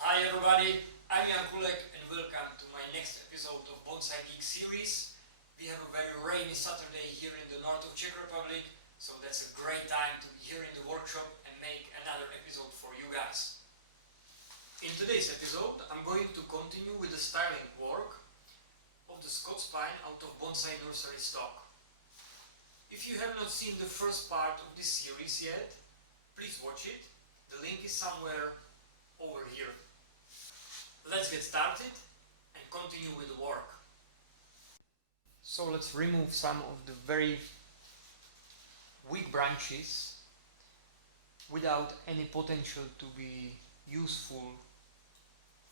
Hi everybody, I'm Jan Culek and welcome to my next episode of Bonsai Geek series. We have a very rainy Saturday here in the north of Czech Republic, so that's a great time to be here in the workshop and make another episode for you guys. In today's episode, I'm going to continue with the styling work of the Scots pine out of Bonsai Nursery stock. If you have not seen the first part of this series yet, please watch it. The link is somewhere over here. Let's get started and continue with the work. So let's remove some of the very weak branches without any potential to be useful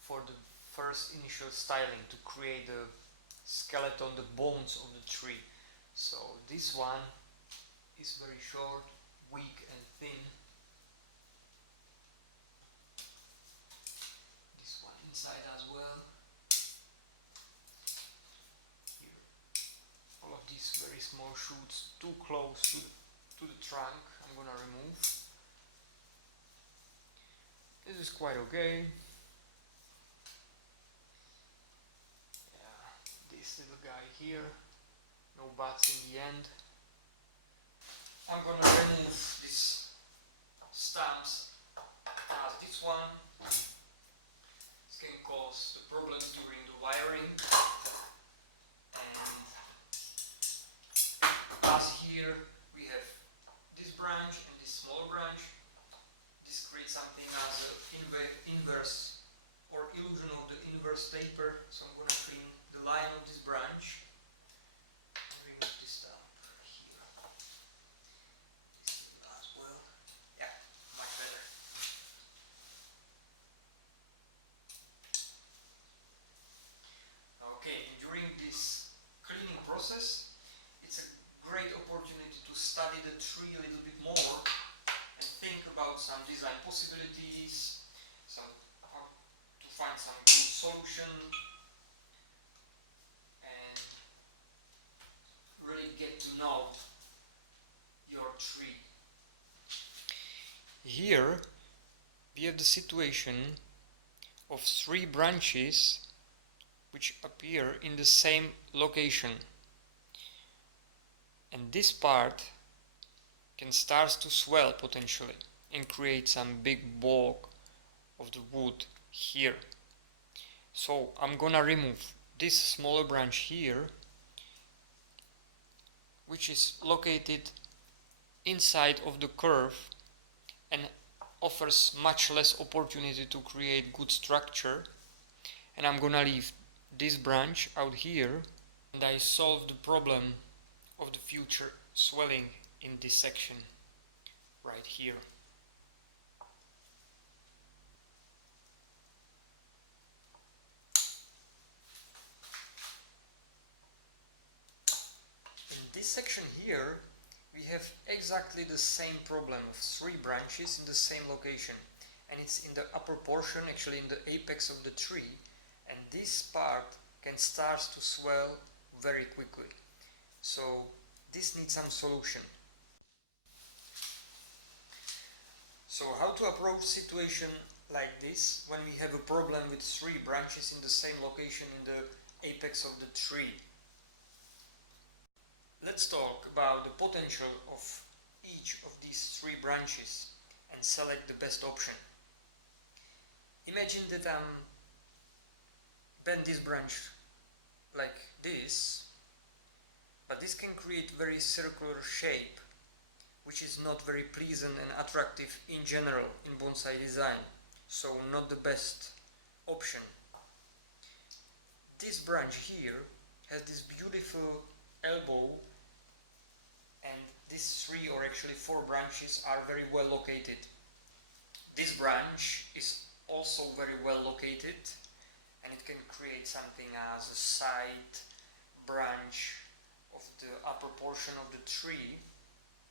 for the first initial styling, to create the skeleton, the bones of the tree. So this one is very short, weak and thin. This one inside as well. Here, all of these very small shoots too close to the trunk, I'm gonna remove. This is quite okay. Yeah, this little guy here, no buds in the end. I'm gonna remove these stumps as this one. This can cause the problems during the wiring. And as here we have this branch and this small branch. This creates something as an inverse or illusion of the inverse taper. So I'm gonna clean the line of this branch. Remove this stump here. As well. Yeah, much better. Okay, and during this cleaning process, it's a great opportunity to study the tree a little bit more and think about some design possibilities, how to find some good solution, and really get to know your tree. Here we have the situation of 3 branches which appear in the same location, and this part can start to swell potentially and create some big bulk of the wood here. So I'm gonna remove this smaller branch here, which is located inside of the curve and offers much less opportunity to create good structure, and I'm gonna leave this branch out here, and I solve the problem of the future swelling in this section right here. In this section here we have exactly the same problem of 3 branches in the same location, and it's in the upper portion, actually in the apex of the tree, and this part can start to swell very quickly. So this needs some solution. So how to approach situation like this when we have a problem with 3 branches in the same location in the apex of the tree? Let's talk about the potential of each of these 3 branches and select the best option. Imagine that I'm bend this branch like this, but this can create very circular shape, which is not very pleasant and attractive in general in bonsai design, so not the best option. This branch here has this beautiful elbow, and these 3 or actually 4 branches are very well located. This branch is also very well located, and it can create something as a side branch of the upper portion of the tree.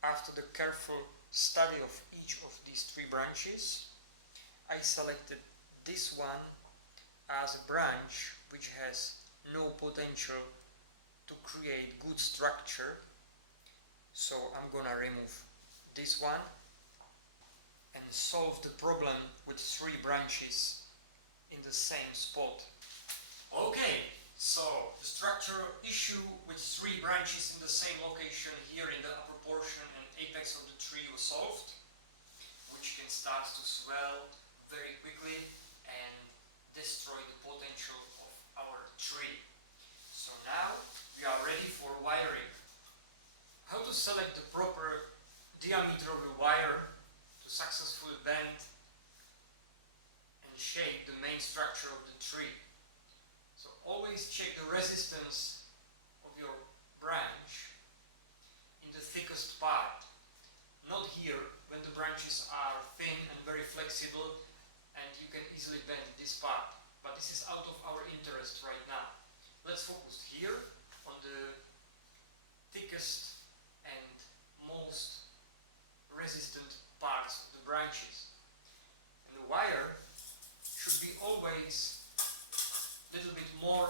After the careful study of each of these 3 branches, I selected this one as a branch which has no potential to create good structure. So I'm gonna remove this one and solve the problem with 3 branches in the same spot. Okay, so the structural issue with 3 branches in the same location here in the upper portion and apex of the tree was solved, which can start to swell very quickly and destroy the potential of our tree. So now we are ready for wiring. How to select the proper diameter of the wire to successfully bend and shape the main structure of the tree. So always check the resistance of your branch in the thickest part. Not here when the branches are thin and very flexible and you can easily bend this part. But this is out of our interest right now. Let's focus here on the thickest and most resistant parts of the branches. And the wire should be always a little bit more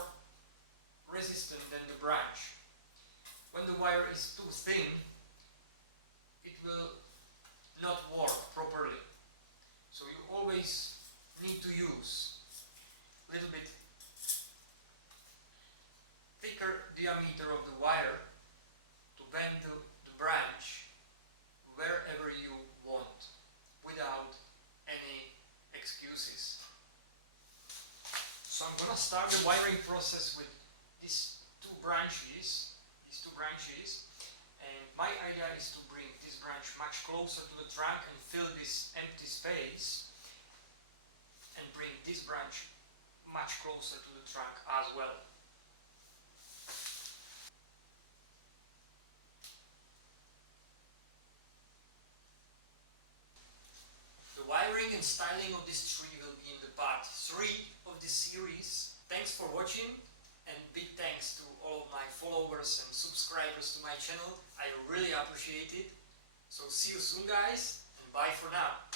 resistant than the branch. When the wire is too thin, it will not work properly. So you always need to use a little bit thicker diameter of the wire to bend the branch wherever you want without any excuses. So I'm gonna start the wiring process with these two branches, and my idea is to bring this branch much closer to the trunk and fill this empty space, and bring this branch much closer to the trunk as well. The wiring and styling of this tree will be in the part 3 of this series. Thanks for watching, and big thanks to all of my followers and subscribers to my channel. I really appreciate it. So see you soon, guys, and bye for now.